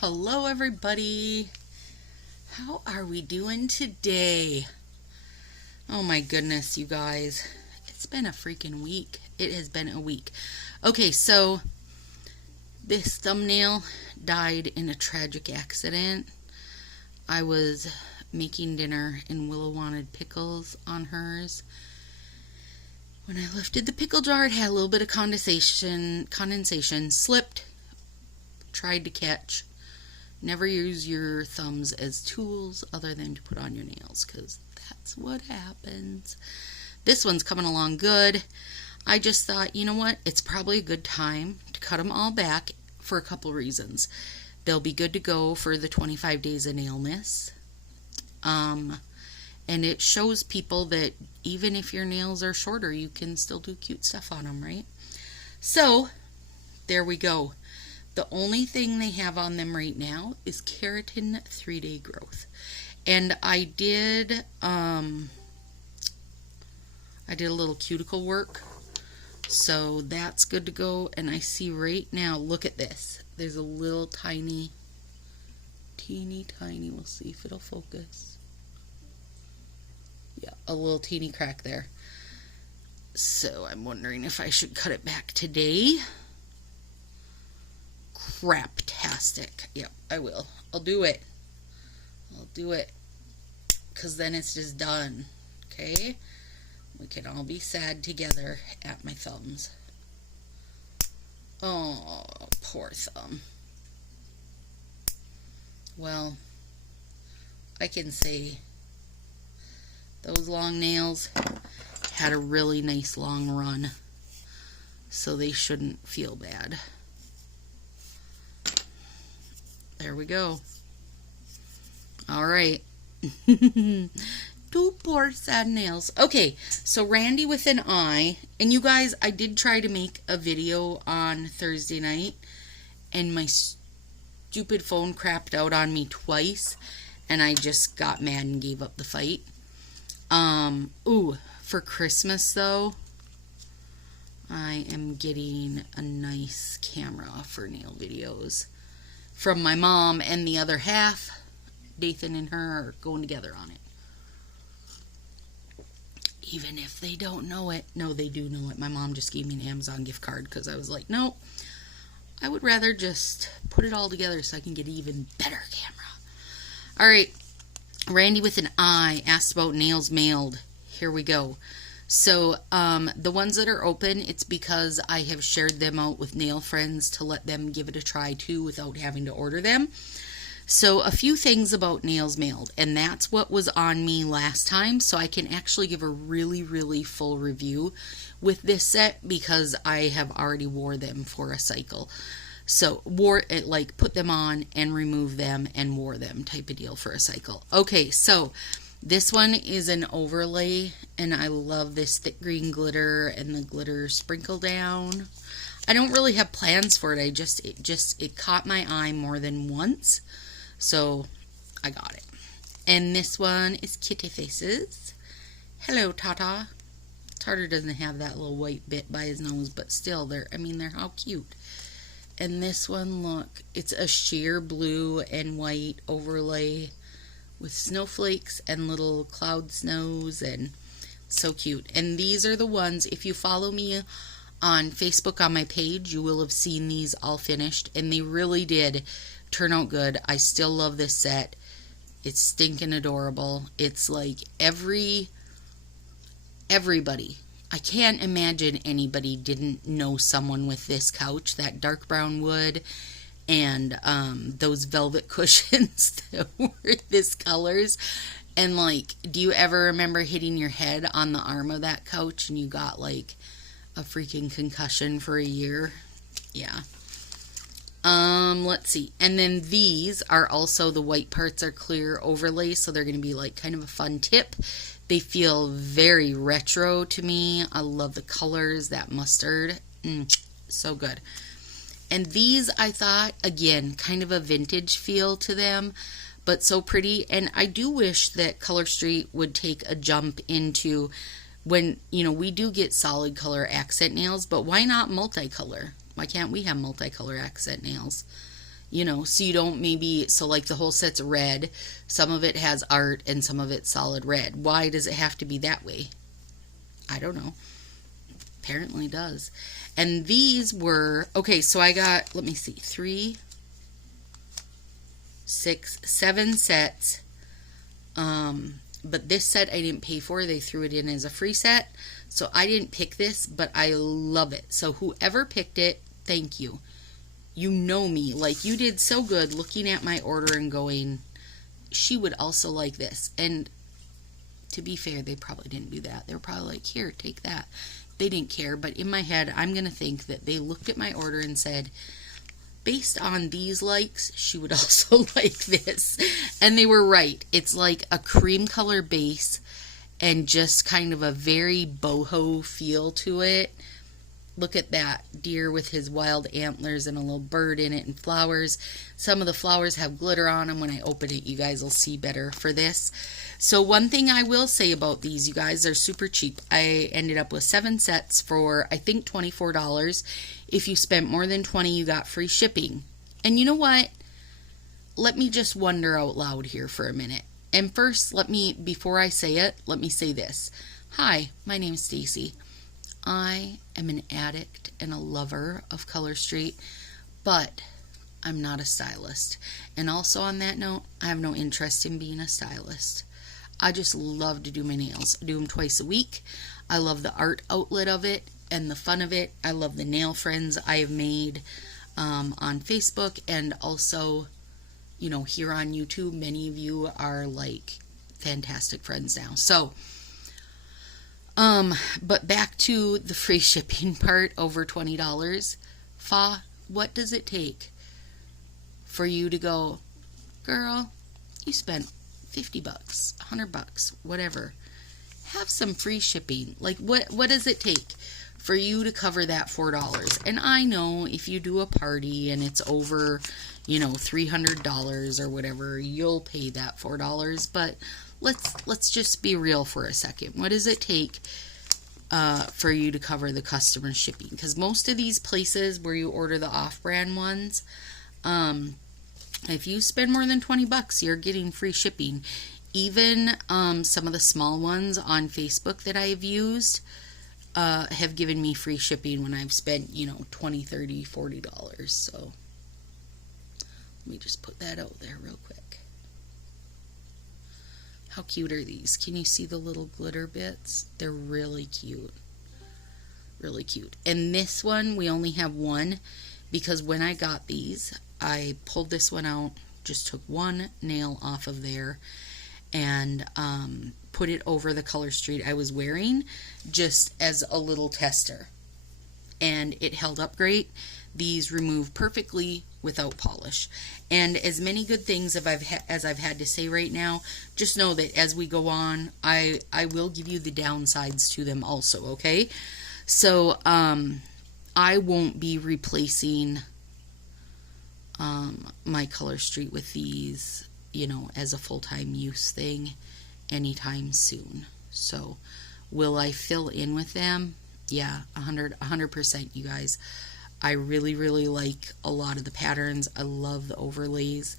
Hello everybody. How are we doing today? Oh my goodness, you guys. It's been a freaking week. It has been a week. Okay, so this thumbnail died in a tragic accident. I was making dinner and Willow wanted pickles on hers. When I lifted the pickle jar, it had a little bit of condensation, slipped, tried to catch. Never use your thumbs as tools other than to put on your nails, because that's what happens. This one's coming along good. I just thought, you know what? It's probably a good time to cut them all back for a couple reasons. They'll be good to go for the 25 days of nailness. And it shows people that even if your nails are shorter, you can still do cute stuff on them, right? So, there we go. The only thing they have on them right now is keratin 3-day growth. And I did a little cuticle work. So that's good to go. And I see right now, look at this. There's a little tiny, teeny tiny, we'll see if it'll focus. Yeah, a little teeny crack there. So I'm wondering if I should cut it back today. Craptastic. Yep, I will. I'll do it. Because then it's just done. Okay? We can all be sad together at my thumbs. Oh, poor thumb. Well, I can say those long nails had a really nice long run, so they shouldn't feel bad. There we go. Alright. Two poor sad nails. Okay, so Randy with an I. And you guys, I did try to make a video on Thursday night, and my stupid phone crapped out on me twice, and I just got mad and gave up the fight. For Christmas though, I am getting a nice camera for nail videos from my mom, and the other half, Dathan and her, are going together on it. Even if they don't know it. No, they do know it. My mom just gave me an Amazon gift card because I was like, no, I would rather just put it all together so I can get an even better camera. Alright, Randy with an I asked about nails mailed. Here we go. So, the ones that are open, it's because I have shared them out with nail friends to let them give it a try too without having to order them. So, a few things about nails mailed, and that's what was on me last time, so I can actually give a really, really full review with this set because I have already wore them for a cycle. So, put them on and remove them and wore them type of deal for a cycle. Okay, so this one is an overlay, and I love this thick green glitter and the glitter sprinkle down. I don't really have plans for it. It caught my eye more than once, so I got it. And this one is Kitty Faces. Hello, Tata. Tartar doesn't have that little white bit by his nose, but still, they're how cute. And this one, look, it's a sheer blue and white overlay with snowflakes and little cloud snows, and so cute. And these are the ones, if you follow me on Facebook on my page, you will have seen these all finished, and they really did turn out good. I still love this set. It's stinking adorable. It's like everybody. I can't imagine anybody didn't know someone with this couch, that dark brown wood, and those velvet cushions that were this colors. And like, do you ever remember hitting your head on the arm of that couch and you got like a freaking concussion for a year? Yeah. Let's see. And then these are also, the white parts are clear overlay, so they're going to be like kind of a fun tip. They feel very retro to me. I love the colors, that mustard. So good. And these, I thought, again, kind of a vintage feel to them, but so pretty. And I do wish that Color Street would take a jump into when, we do get solid color accent nails, but why not multicolor? Why can't we have multicolor accent nails? So you don't maybe, so like the whole set's red, some of it has art and some of it's solid red. Why does it have to be that way? I don't know. Apparently does. And these were, okay, so I got, let me see, 3, 6, 7 sets. But this set I didn't pay for. They threw it in as a free set. So I didn't pick this, but I love it. So whoever picked it, thank you. You know me. Like, you did so good looking at my order and going, she would also like this. And to be fair, they probably didn't do that. They were probably like, here, take that. They didn't care. But in my head, I'm going to think that they looked at my order and said, based on these likes, she would also like this. And they were right. It's like a cream color base and just kind of a very boho feel to it. Look at that deer with his wild antlers and a little bird in it and flowers. Some of the flowers have glitter on them. When I open it, you guys will see better for this. So one thing I will say about these, you guys, they're super cheap. I ended up with 7 sets for, I think, $24. If you spent more than $20, you got free shipping. And you know what? Let me just wonder out loud here for a minute. And first, before I say it, let me say this. Hi, my name is Stacy. I am an addict and a lover of Color Street, but I'm not a stylist. And also on that note, I have no interest in being a stylist. I just love to do my nails. I do them twice a week. I love the art outlet of it and the fun of it. I love the nail friends I have made on Facebook, and also, here on YouTube. Many of you are like fantastic friends now. So, but back to the free shipping part, over $20. What does it take for you to go, girl, you spent $50, $100, whatever. Have some free shipping. Like, what does it take for you to cover that $4? And I know if you do a party and it's over, $300 or whatever, you'll pay that $4, but let's just be real for a second. What does it take for you to cover the customer shipping? Because most of these places where you order the off-brand ones, if you spend more than $20, you're getting free shipping. Even some of the small ones on Facebook that I've used have given me free shipping when I've spent, $20, $30, $40. So let me just put that out there real quick. How cute are these? Can you see the little glitter bits? They're really cute. Really cute. And this one, we only have one, because when I got these, I pulled this one out, just took one nail off of there, and put it over the Color Street I was wearing, just as a little tester. And it held up great. These remove perfectly without polish. And as many good things as I've had to say right now, just know that as we go on, I will give you the downsides to them also, okay? So, I won't be replacing my Color Street with these, as a full-time use thing anytime soon. So, will I fill in with them? Yeah, 100%, you guys. I really, really like a lot of the patterns. I love the overlays.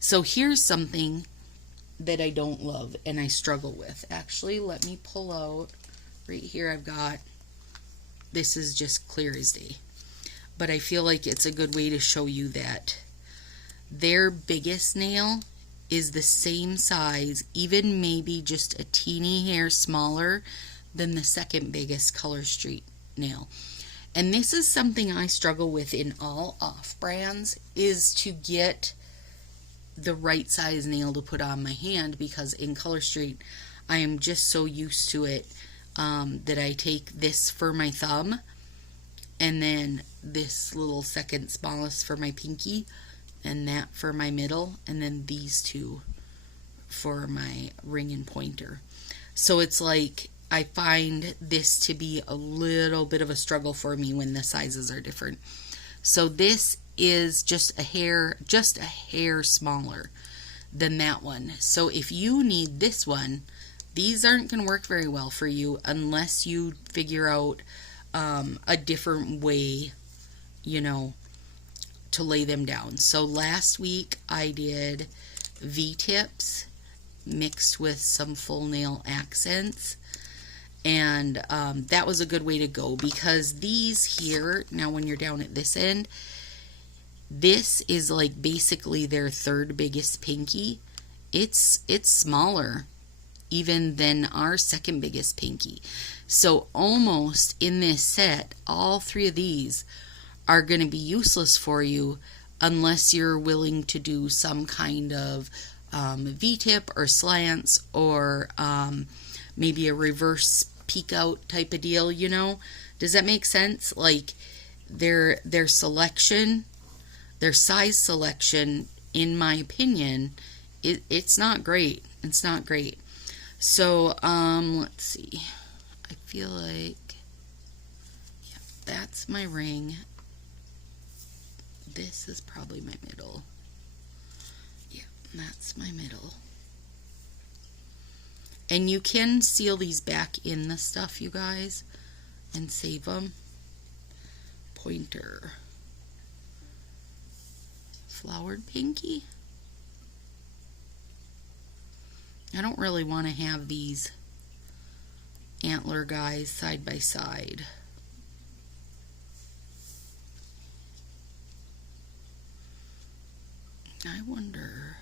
So here's something that I don't love and I struggle with. Actually, let me pull out right here. I've got, this is just clear as day. But I feel like it's a good way to show you that their biggest nail is the same size, even maybe just a teeny hair smaller than the second biggest Color Street nail. And this is something I struggle with in all off-brands, is to get the right size nail to put on my hand, because in Color Street, I am just so used to it that I take this for my thumb, and then this little second smallest for my pinky, and that for my middle, and then these two for my ring and pointer. So it's like, I find this to be a little bit of a struggle for me when the sizes are different. So this is just a hair smaller than that one. So if you need this one, these aren't going to work very well for you unless you figure out a different way, to lay them down. So last week I did V-tips mixed with some full nail accents, and that was a good way to go, because these here, now when you're down at this end, this is like basically their third biggest pinky. It's smaller even than our second biggest pinky. So almost in this set, all three of these are going to be useless for you unless you're willing to do some kind of V-tip or slants, or maybe a reverse peek out type of deal, you know? Does that make sense? Like their selection, their size selection, in my opinion, it's not great. It's not great. So, let's see. I feel like, yeah, that's my ring. This is probably my middle. Yeah, that's my middle. And you can seal these back in the stuff, you guys, and save them. Pointer. Flowered pinky. I don't really want to have these antler guys side by side. I wonder,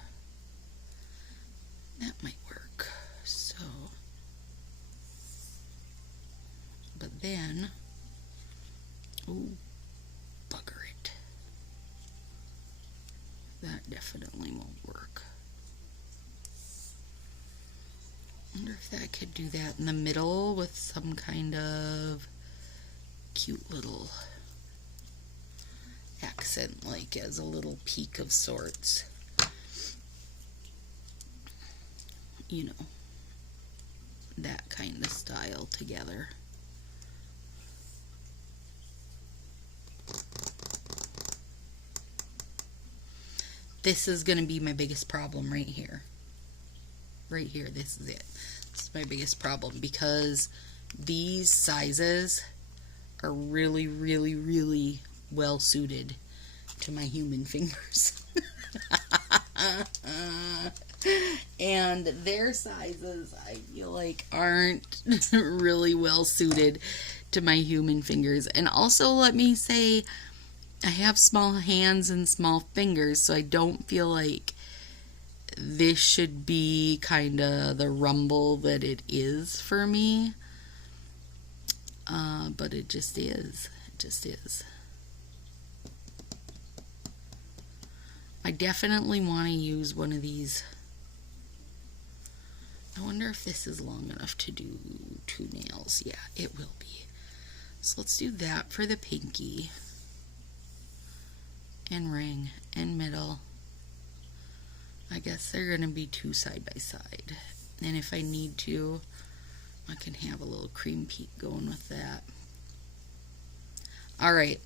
that might work. So, but then, oh, bugger it. That definitely won't work. I wonder if that could do that in the middle with some kind of cute little accent, like as a little peak of sorts. You know, that kind of style together. This is going to be my biggest problem right here. Right here, this is it. This is my biggest problem, because these sizes are really, really, really well suited to my human fingers. And their sizes, I feel like, aren't really well suited to my human fingers. And also, let me say, I have small hands and small fingers, so I don't feel like this should be kind of the rumble that it is for me. But it just is. It just is. I definitely want to use one of these. I wonder if this is long enough to do 2 nails. Yeah, it will be. So let's do that for the pinky. And ring. And middle. I guess they're going to be 2 side by side. And if I need to, I can have a little cream peak going with that. Alright,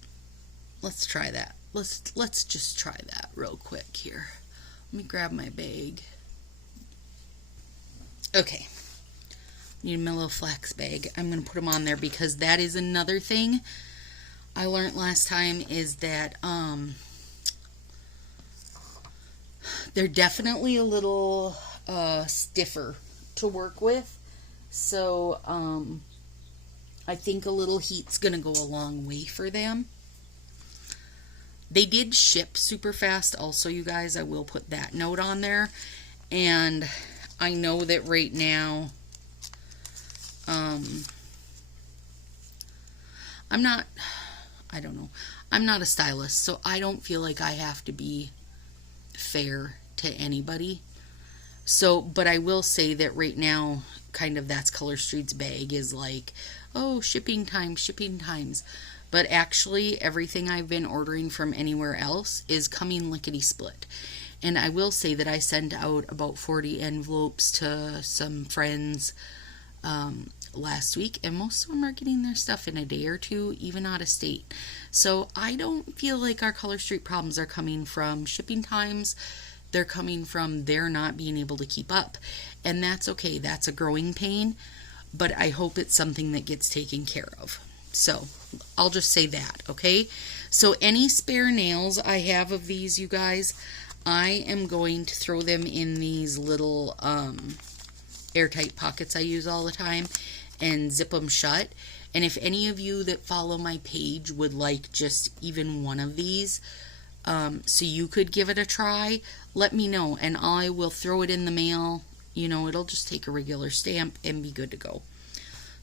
let's try that. Let's just try that real quick here. Let me grab my bag. Okay, need my little flax bag. I'm going to put them on there, because that is another thing I learned last time, is that they're definitely a little stiffer to work with. So I think a little heat's going to go a long way for them. They did ship super fast also, you guys. I will put that note on there. And I know that right now, I'm not a stylist, so I don't feel like I have to be fair to anybody. So, but I will say that right now, kind of that's Color Street's bag, is like, oh, shipping times. But actually, everything I've been ordering from anywhere else is coming lickety-split. And I will say that I sent out about 40 envelopes to some friends last week, and most of them are getting their stuff in a day or two, even out of state. So I don't feel like our Color Street problems are coming from shipping times. They're coming from their not being able to keep up. And that's okay. That's a growing pain. But I hope it's something that gets taken care of. So I'll just say that, okay? So any spare nails I have of these, you guys, I am going to throw them in these little airtight pockets I use all the time and zip them shut. And if any of you that follow my page would like just even one of these, so you could give it a try, let me know and I will throw it in the mail. You know, it'll just take a regular stamp and be good to go.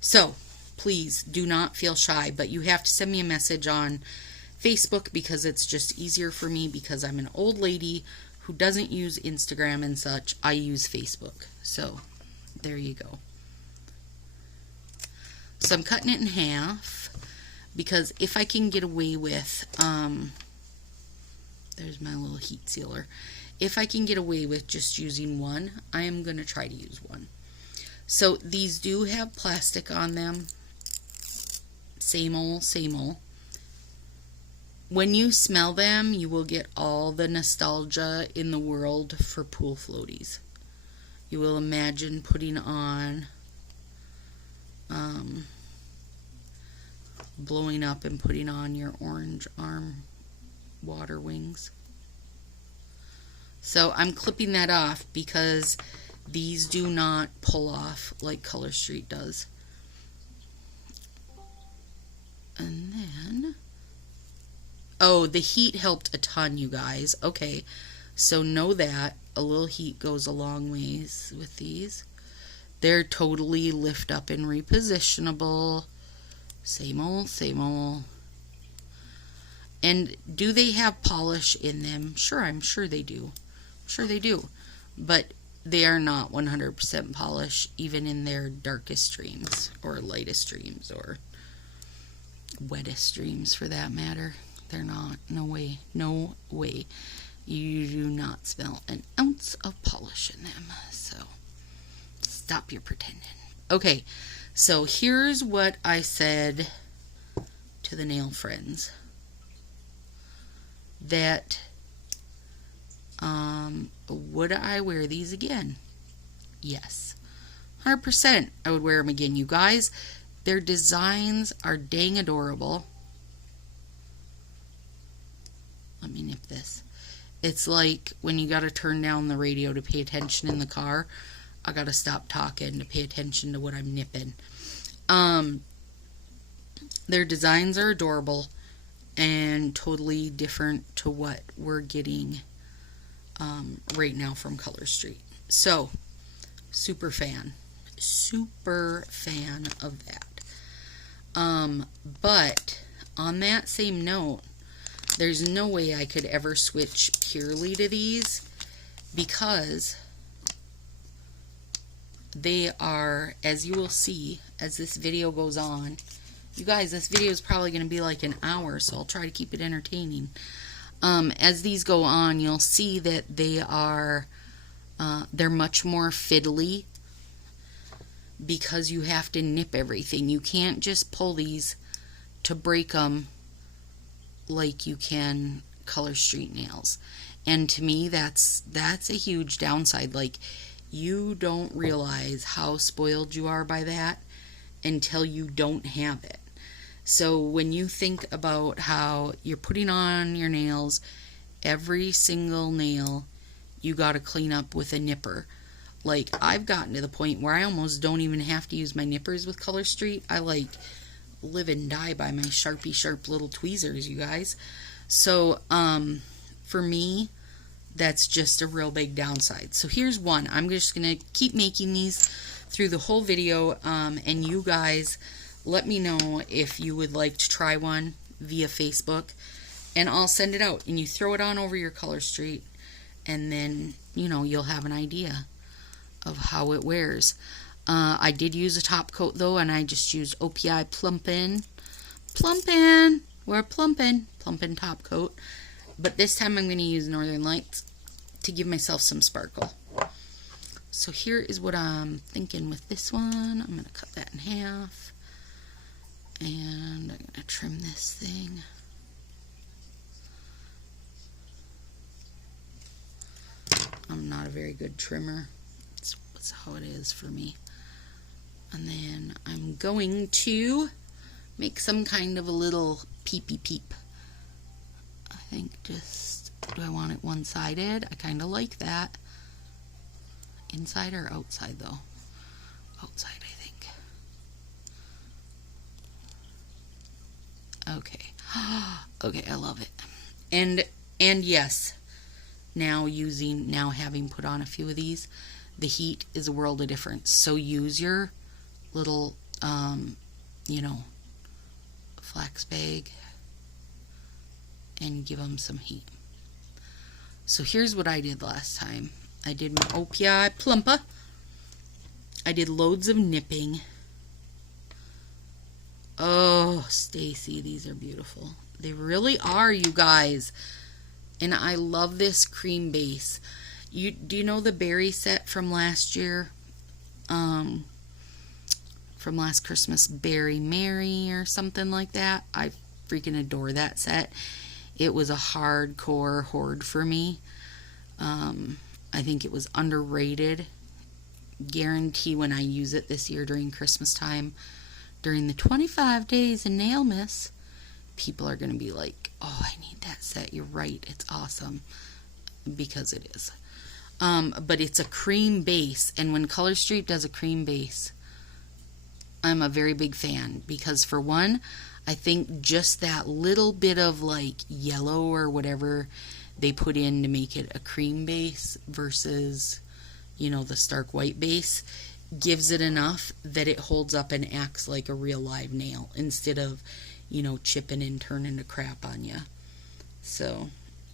So please do not feel shy, but you have to send me a message on Facebook because it's just easier for me because I'm an old lady who doesn't use Instagram and such. I use Facebook. So there you go. So I'm cutting it in half because if I can get away with, there's my little heat sealer. If I can get away with just using one, I am going to try to use one. So these do have plastic on them. Same old, same old. When you smell them, you will get all the nostalgia in the world for pool floaties. You will imagine putting on, blowing up and putting on your orange arm water wings. So I'm clipping that off because these do not pull off like Color Street does. And then, oh, the heat helped a ton, you guys. Okay, so know that a little heat goes a long ways with these. They're totally lift up and repositionable. Same old, same old. And do they have polish in them? Sure, I'm sure they do. I'm sure they do. But they are not 100% polish, even in their darkest streams, or lightest streams, or wettest streams for that matter. They're not. No way. No way. You do not smell an ounce of polish in them. So stop your pretending. Okay, so here's what I said to the nail friends. That would I wear these again? Yes. 100% I would wear them again, you guys. Their designs are dang adorable. Let me nip this. It's like when you gotta turn down the radio to pay attention in the car. I gotta stop talking to pay attention to what I'm nipping. Their designs are adorable and totally different to what we're getting right now from Color Street. So, super fan of that. But on that same note, there's no way I could ever switch purely to these because they are, as you will see as this video goes on, you guys, this video is probably going to be like an hour, so I'll try to keep it entertaining. As these go on, you'll see that they are, they're much more fiddly because you have to nip everything. You can't just pull these to break them like you can Color Street nails. And to me, that's a huge downside. Like, you don't realize how spoiled you are by that until you don't have it. So when you think about how you're putting on your nails, every single nail you got to clean up with a nipper. Like, I've gotten to the point where I almost don't even have to use my nippers with Color Street. I like live and die by my Sharpie sharp little tweezers, you guys. So for me, that's just a real big downside. So here's one. I'm just gonna keep making these through the whole video, and you guys let me know if you would like to try one via Facebook, and I'll send it out. And you throw it on over your Color Street, and then, you know, you'll have an idea of how it wears. I did use a top coat, though, and I just used OPI Plumpin'. We're Plumpin' top coat. But this time I'm going to use Northern Lights to give myself some sparkle. So here is what I'm thinking with this one. I'm going to cut that in half. And I'm going to trim this thing. I'm not a very good trimmer. That's how it is for me. And then I'm going to make some kind of a little peepee peep think just, do I want it one-sided? I kind of like that. Inside or outside though? Outside, I think. Okay. Okay, I love it. And yes, now having put on a few of these, the heat is a world of difference. So use your little, flax bag and give them some heat. So here's what I did last time. I did my OPI plumpa. I did loads of nipping. Oh, Stacy, these are beautiful. They really are, you guys. And I love this cream base. Do you know the berry set from last year? From last Christmas, Berry Mary or something like that. I freaking adore that set. It was a hardcore hoard for me. I think it was underrated. Guarantee when I use it this year during Christmas time, during the 25 days in Nailmas, people are going to be like, oh, I need that set. You're right. It's awesome. Because it is. But it's a cream base. And when Color Street does a cream base, I'm a very big fan. Because for one, I think just that little bit of like yellow or whatever they put in to make it a cream base versus, the stark white base gives it enough that it holds up and acts like a real live nail instead of, chipping and turning to crap on you. So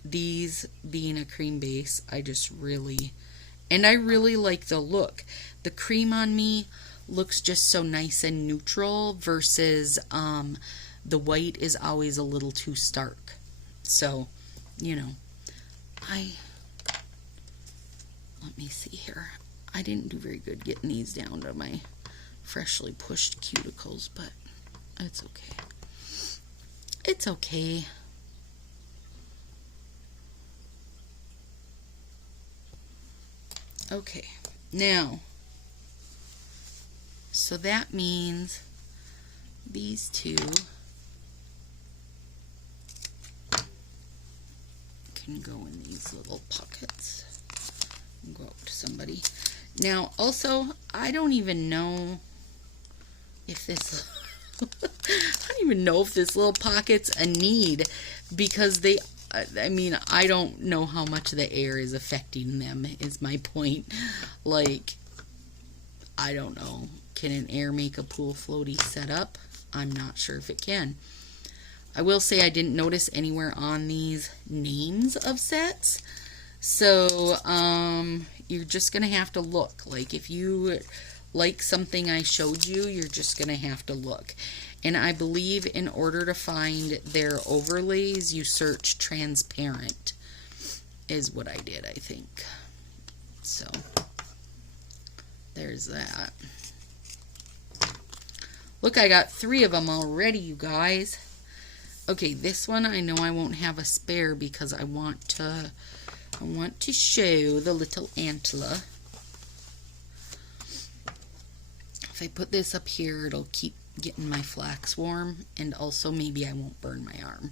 these being a cream base, I really like the look. The cream on me looks just so nice and neutral versus the white is always a little too stark. So, let me see here. I didn't do very good getting these down to my freshly pushed cuticles, but it's okay. It's okay. Okay, now, so that means these two can go in these little pockets and go out to somebody. Now, also, I don't even know if this little pocket's a need, because I don't know how much the air is affecting them, is my point. Like, I don't know. Can an air make a pool floaty set up? I'm not sure if it can. I will say I didn't notice anywhere on these names of sets. So, you're just going to have to look. Like, if you like something I showed you, you're just going to have to look. And I believe in order to find their overlays, you search transparent, is what I did, I think. So, there's that. Look, I got 3 of them already, you guys. Okay, this one I know I won't have a spare because I want to show the little antler. If I put this up here, it'll keep getting my flax warm, and also maybe I won't burn my arm,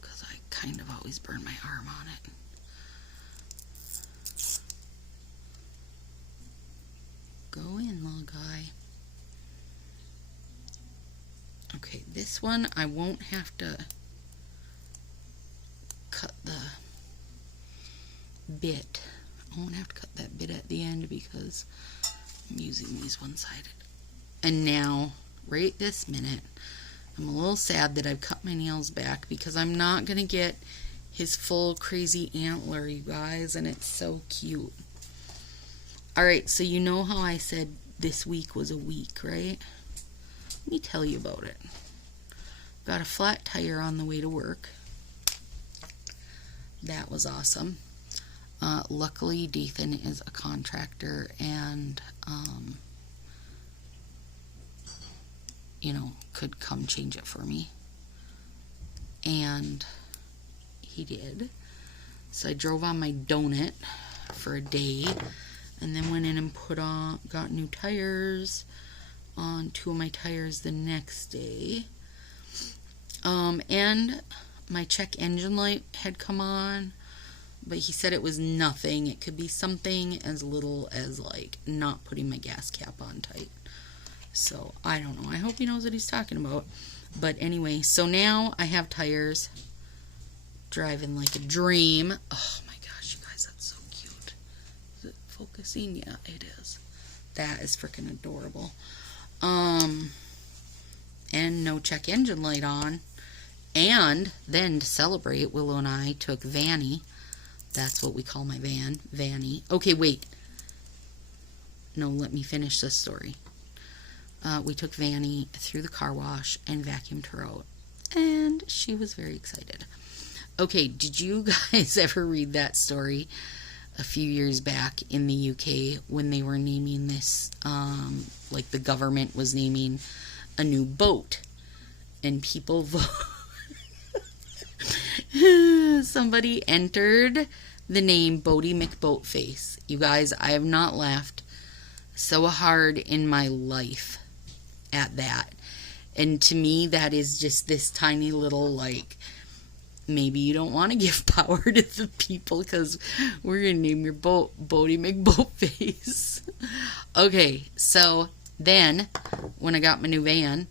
because I kind of always burn my arm on it. Go in, little guy. Okay, this one I won't have to cut the bit. I won't have to cut that bit at the end because I'm using these one-sided. And now, right this minute, I'm a little sad that I've cut my nails back because I'm not going to get his full crazy antler, you guys, and it's so cute. Alright, so you know how I said this week was a week, right? Let me tell you about it. Got a flat tire on the way to work. That was awesome. Luckily, Dathan is a contractor and, could come change it for me. And he did. So I drove on my donut for a day and then went in and got new tires on 2 of my tires the next day. And my check engine light had come on, but he said it was nothing. It could be something as little as like not putting my gas cap on tight. So I don't know. I hope he knows what he's talking about. But anyway, so now I have tires, driving like a dream. Oh my gosh, you guys, that's so cute. Is it focusing? Yeah, it is. That is freaking adorable. And no check engine light on. And then to celebrate, Willow and I took Vanny. That's what we call my van, Vanny. Okay, wait. No, let me finish this story. We took Vanny through the car wash and vacuumed her out. And she was very excited. Okay, did you guys ever read that story a few years back in the UK when they were naming this, like the government was naming a new boat, and people somebody entered the name Boaty McBoatface. You guys, I have not laughed so hard in my life at that. And to me, that is just this tiny little, like, maybe you don't want to give power to the people because we're going to name your boat Boaty McBoatface. Okay, so then when I got my new van,